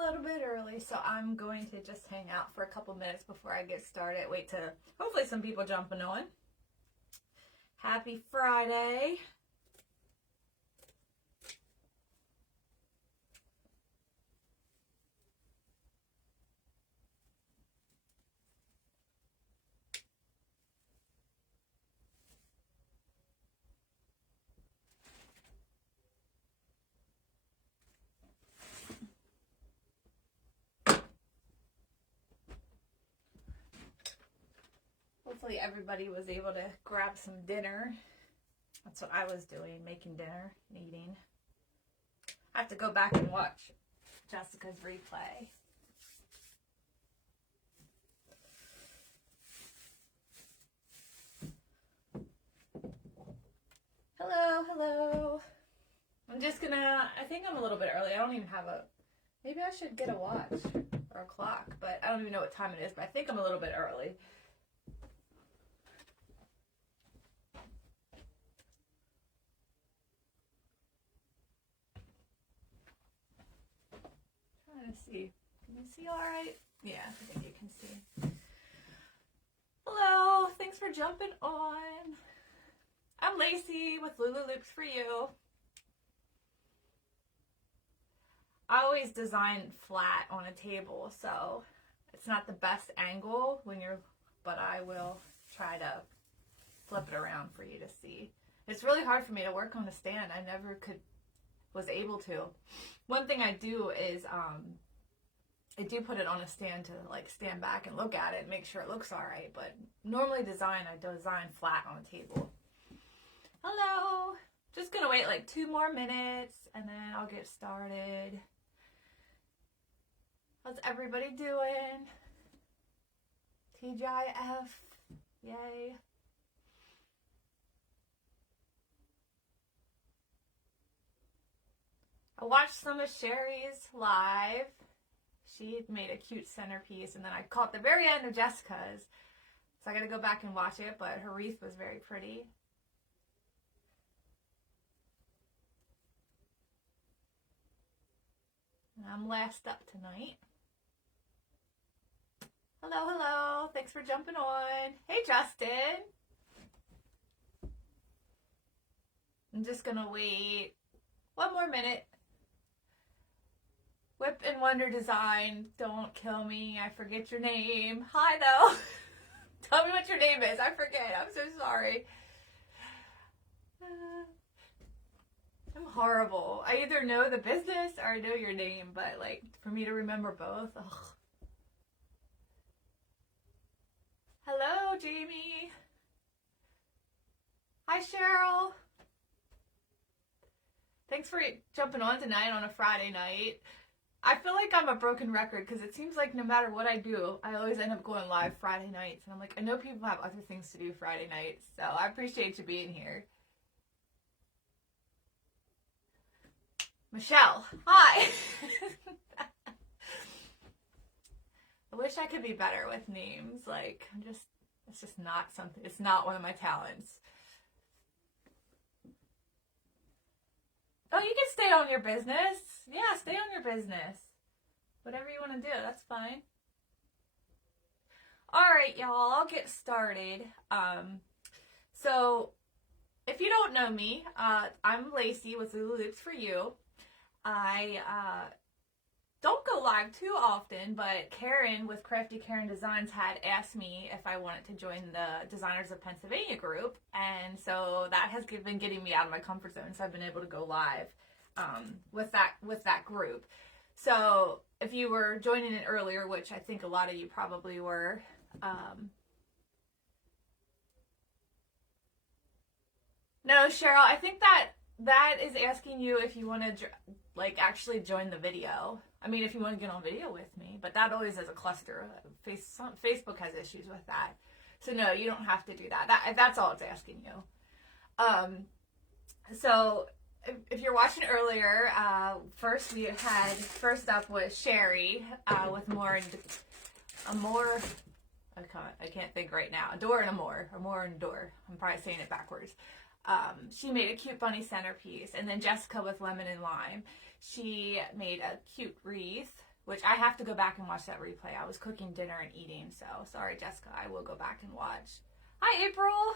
little bit early, so I'm going to just hang out for a couple minutes before I get started. Wait to hopefully some people jumping on. Happy Friday. Hopefully everybody was able to grab some dinner. That's what I was doing, making dinner and eating. I have to go back and watch Jessica's replay. Hello, hello. I'm just gonna, I think I'm a little bit early. I don't even have a, maybe I should get a watch or a clock, but I don't even know what time it is, but I think I'm a little bit early. Trying to see. Can you see all right? Yeah, I think you can see. Hello, thanks for jumping on. I'm Lacey with Lulu Loops for You. I always design flat on a table, so it's not the best angle when you're, but I will try to flip it around for you to see. It's really hard for me to work on a stand. I never was able to. One thing I do is I do put it on a stand to like stand back and look at it and make sure it looks all right, but normally I design flat on a table. Hello. Just gonna wait like 2 more minutes and then I'll get started. How's everybody doing? TGIF. Yay. I watched some of Sherry's live. She made a cute centerpiece, and then I caught the very end of Jessica's. So I gotta go back and watch it, but her wreath was very pretty. And I'm last up tonight. Hello, hello. Thanks for jumping on. Hey, Justin. I'm just gonna wait 1 more minute. Whip and Wonder Design, don't kill me. I forget your name. Hi, though. Tell me what your name is. I forget. I'm so sorry. I'm horrible. I either know the business or I know your name, but like for me to remember both. Ugh. Hello, Jamie. Hi, Cheryl. Thanks for jumping on tonight on a Friday night. I feel like I'm a broken record because it seems like no matter what I do, I always end up going live Friday nights. And I'm like, I know people have other things to do Friday nights, so I appreciate you being here. Michelle, hi. I wish I could be better with names. Like, it's just not something, it's not one of my talents. Oh, you can stay on your business. Yeah, stay on your business. Whatever you want to do, that's fine. All right, y'all, I'll get started. So, if you don't know me, I'm Lacey with Lulu Loops for You. I don't go live too often, but Karen with Crafty Karen Designs had asked me if I wanted to join the Designers of Pennsylvania group, and so that has been getting me out of my comfort zone, so I've been able to go live with that group. So if you were joining it earlier, which I think a lot of you probably were, no, Cheryl, I think that is asking you if you want to like actually join the video. I mean, if you want to get on video with me, but that always is a cluster. Facebook has issues with that. So no, you don't have to do that. That's all it's asking you. So if you're watching earlier, first up was Sherry with I can't think right now. Adore and Amore, or More and Adore. I'm probably saying it backwards. She made a cute bunny centerpiece, and then Jessica with Lemon and Lime. She made a cute wreath. which I have to go back and watch that replay. I was cooking dinner and eating, so sorry, Jessica. I will go back and watch. Hi, April.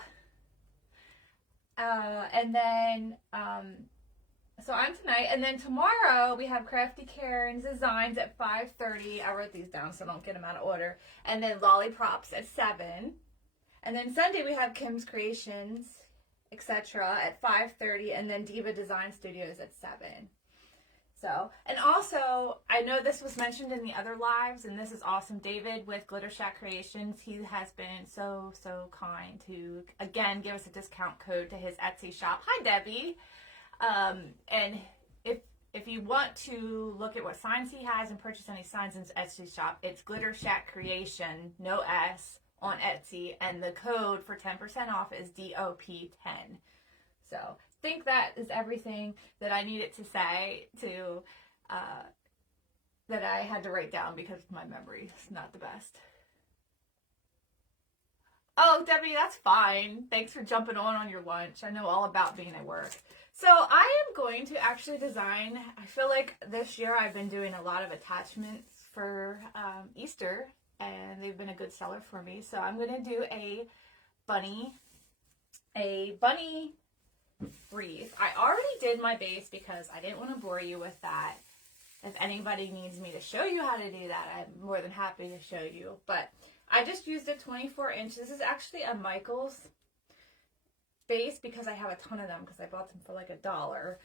And then, so I'm tonight, and then tomorrow we have Crafty Karen's Designs at 5:30. I wrote these down so I don't get them out of order. And then Lollipops at 7. And then Sunday we have Kim's Creations, etc. at 5:30, and then Diva Design Studios at 7. So, and also, I know this was mentioned in the other lives, and this is awesome. David with Glitter Shack Creations, he has been so kind to, again, give us a discount code to his Etsy shop. Hi, Debbie. And if you want to look at what signs he has and purchase any signs in his Etsy shop, it's Glitter Shack Creation, no S, on Etsy, and the code for 10% off is DOP10. So, I think that is everything that I needed to say to, that I had to write down because my memory is not the best. Oh, Debbie, that's fine. Thanks for jumping on your lunch. I know all about being at work. So I am going to actually design, I feel like this year I've been doing a lot of attachments for Easter, and they've been a good seller for me. So I'm going to do a bunny wreath. I already did my base because I didn't want to bore you with that. If anybody needs me to show you how to do that, I'm more than happy to show you. But I just used a 24-inch. This is actually a Michaels base because I have a ton of them because I bought them for like $1.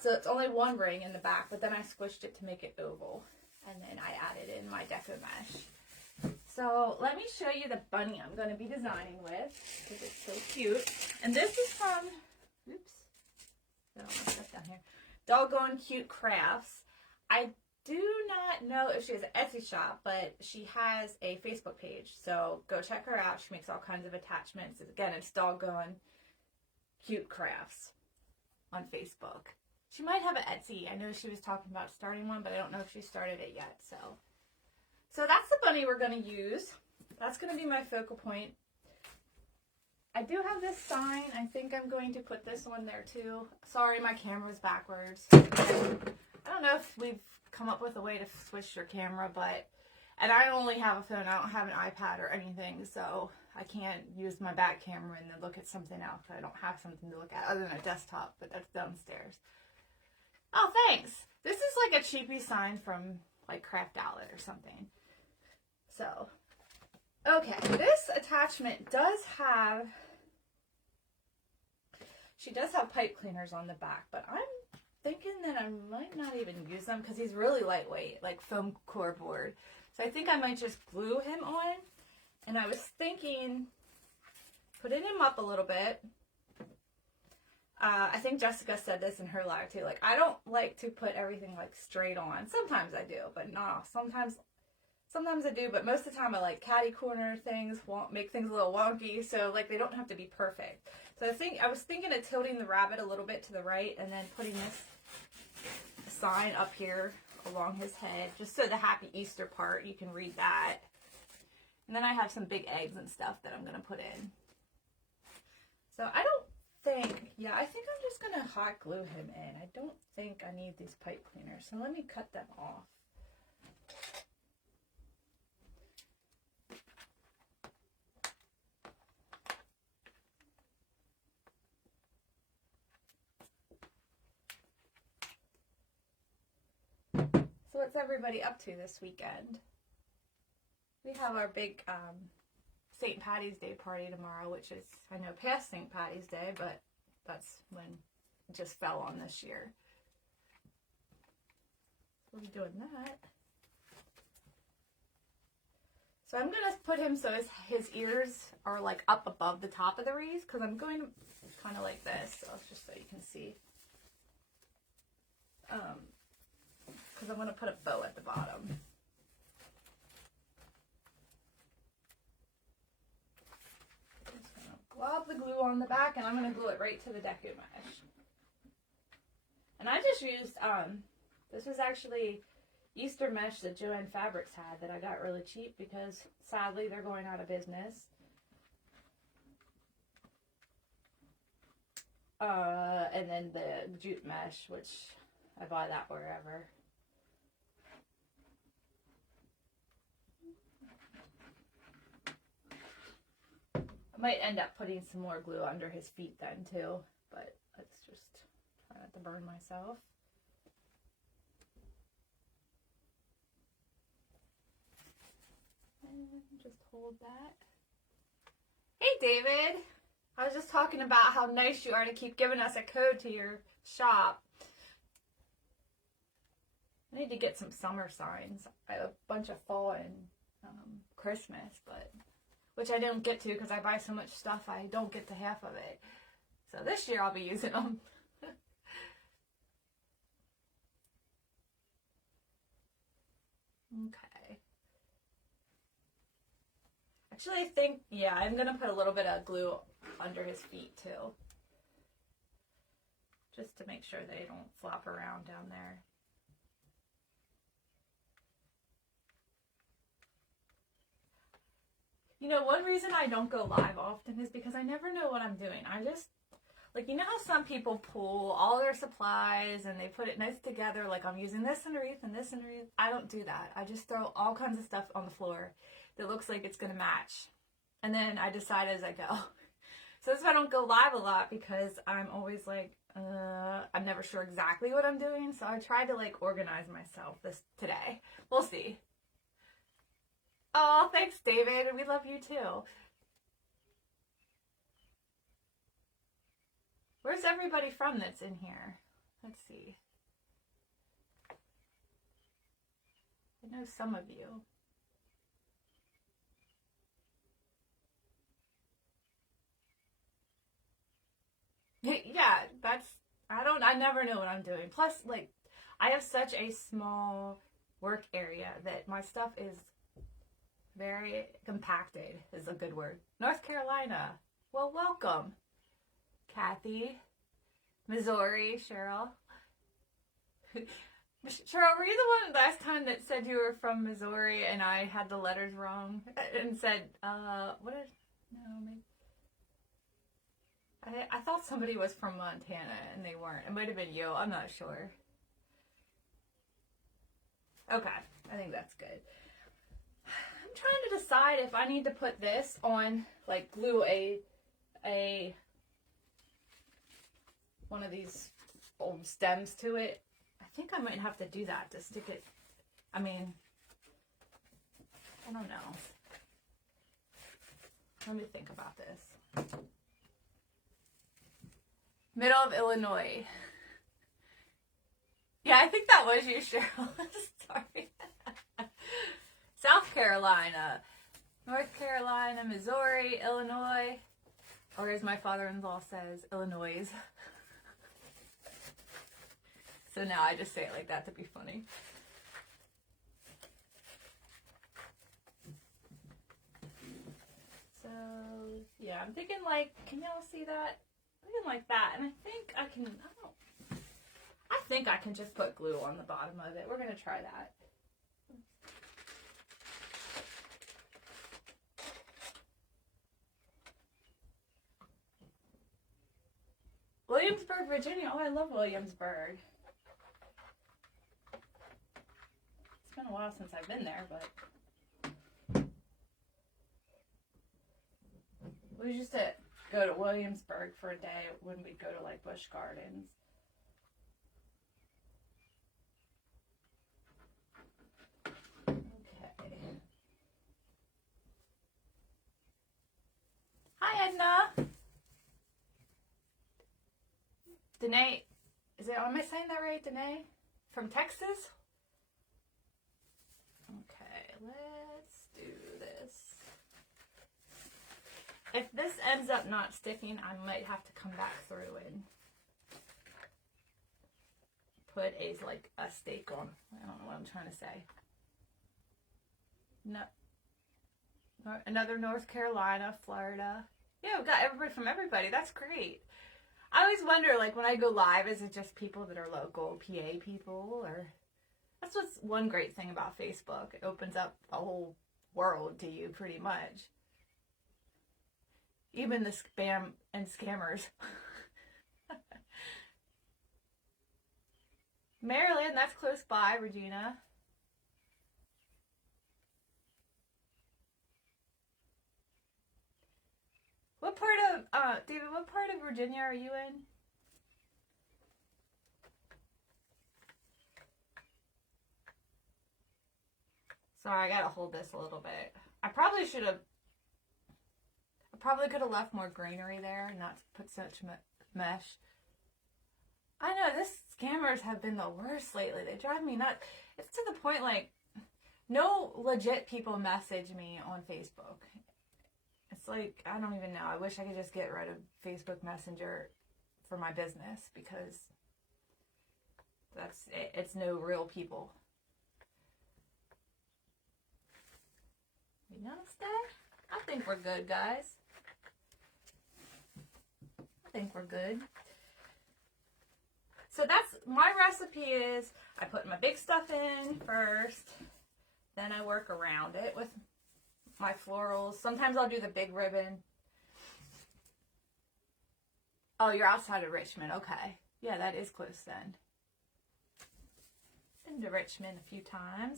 So it's only one ring in the back, but then I squished it to make it oval. And then I added in my deco mesh. So let me show you the bunny I'm going to be designing with because it's so cute. And this is from, oops, got all my stuff down here, Doggone Cute Crafts. I do not know if she has an Etsy shop, but she has a Facebook page. So go check her out. She makes all kinds of attachments. Again, it's Doggone Cute Crafts on Facebook. She might have an Etsy. I know she was talking about starting one, but I don't know if she started it yet. So that's the bunny we're going to use. That's going to be my focal point. I do have this sign. I think I'm going to put this one there too. Sorry, my camera's backwards. I don't know if we've come up with a way to switch your camera, and I only have a phone. I don't have an iPad or anything, so I can't use my back camera and then look at something else. I don't have something to look at other than a desktop, but that's downstairs. Oh, thanks. This is like a cheapy sign from like Craft Outlet or something. So, okay, this attachment does have, she does have pipe cleaners on the back, but I'm thinking that I might not even use them because he's really lightweight, like foam core board. So I think I might just glue him on. And I was thinking putting him up a little bit. I think Jessica said this in her live too. Like, I don't like to put everything like straight on. Sometimes I do, but not sometimes I do, but most of the time I like catty corner things, make things a little wonky, so like they don't have to be perfect. So I was thinking of tilting the rabbit a little bit to the right and then putting this sign up here along his head, just so the Happy Easter part, you can read that. And then I have some big eggs and stuff that I'm going to put in. So I think I'm just going to hot glue him in. I don't think I need these pipe cleaners, so let me cut them off. So what's everybody up to this weekend? We have our big St. Patty's Day party tomorrow, which is, I know, past St. Patty's Day, but that's when it just fell on this year. So we're doing that. So I'm going to put him so his ears are like up above the top of the wreath, because I'm going to kind of like this, so just so you can see. Because I'm going to put a bow at the bottom. Just going to glob the glue on the back, and I'm going to glue it right to the deco mesh. And I just used, this was actually Easter mesh that Joanne Fabrics had that I got really cheap because sadly they're going out of business. And then the jute mesh, which I buy that wherever. Might end up putting some more glue under his feet then too, but let's just try not to burn myself. And just hold that. Hey David! I was just talking about how nice you are to keep giving us a code to your shop. I need to get some summer signs. I have a bunch of fall and Christmas, but which I don't get to because I buy so much stuff I don't get to half of it. So this year I'll be using them. Okay. Actually, I think, yeah, I'm going to put a little bit of glue under his feet too. Just to make sure they don't flop around down there. You know, one reason I don't go live often is because I never know what I'm doing. I just, like, you know how some people pull all their supplies and they put it nice together, like I'm using this underneath and this underneath? I don't do that. I just throw all kinds of stuff on the floor that looks like it's going to match. And then I decide as I go. So that's why I don't go live a lot, because I'm always like, I'm never sure exactly what I'm doing. So I tried to like organize myself today. We'll see. Oh, thanks, David. We love you too. Where's everybody from that's in here? Let's see. I know some of you. Yeah, I never know what I'm doing. Plus, like, I have such a small work area that my stuff is very compacted, is a good word. North Carolina. Well, welcome. Kathy. Missouri, Cheryl. Cheryl, were you the one last time that said you were from Missouri and I had the letters wrong and said, no, maybe. I thought somebody was from Montana and they weren't. It might have been you. I'm not sure. Okay, I think that's good. I'm trying to decide if I need to put this on, like glue a one of these old stems to it. I think I might have to do that to stick it. I mean, I don't know. Let me think about this. Middle of Illinois. Yeah, I think that was you, Cheryl. Sorry. South Carolina, North Carolina, Missouri, Illinois, or as my father-in-law says, Illinois. So now I just say it like that to be funny. So, yeah, I'm thinking like, can y'all see that? I'm thinking like that, and I think I can just put glue on the bottom of it. We're going to try that. Williamsburg, Virginia. Oh, I love Williamsburg. It's been a while since I've been there, but we used to go to Williamsburg for a day when we'd go to like Busch Gardens. Okay. Hi, Edna. Danae, am I saying that right, Danae? From Texas? Okay, let's do this. If this ends up not sticking, I might have to come back through and put a stake on. I don't know what I'm trying to say. No. Another North Carolina, Florida. Yeah, we've got everybody from everybody. That's great. I always wonder, like, when I go live, is it just people that are local PA people? Or that's what's one great thing about Facebook. It opens up a whole world to you, pretty much. Even the spam and scammers. Maryland, that's close by, Regina. What part of, David, what part of Virginia are you in? Sorry, I gotta hold this a little bit. I probably could have left more greenery there and not put such mesh. I know, this scammers have been the worst lately. They drive me nuts. It's to the point, like, no legit people message me on Facebook. It's like, I don't even know. I wish I could just get rid of Facebook Messenger for my business because it's no real people. You notice that? I think we're good, guys. I think we're good. So that's my recipe is I put my big stuff in first, then I work around it with my florals. Sometimes I'll do the big ribbon. Oh, you're outside of Richmond. Okay. Yeah, that is close then. Been to Richmond a few times.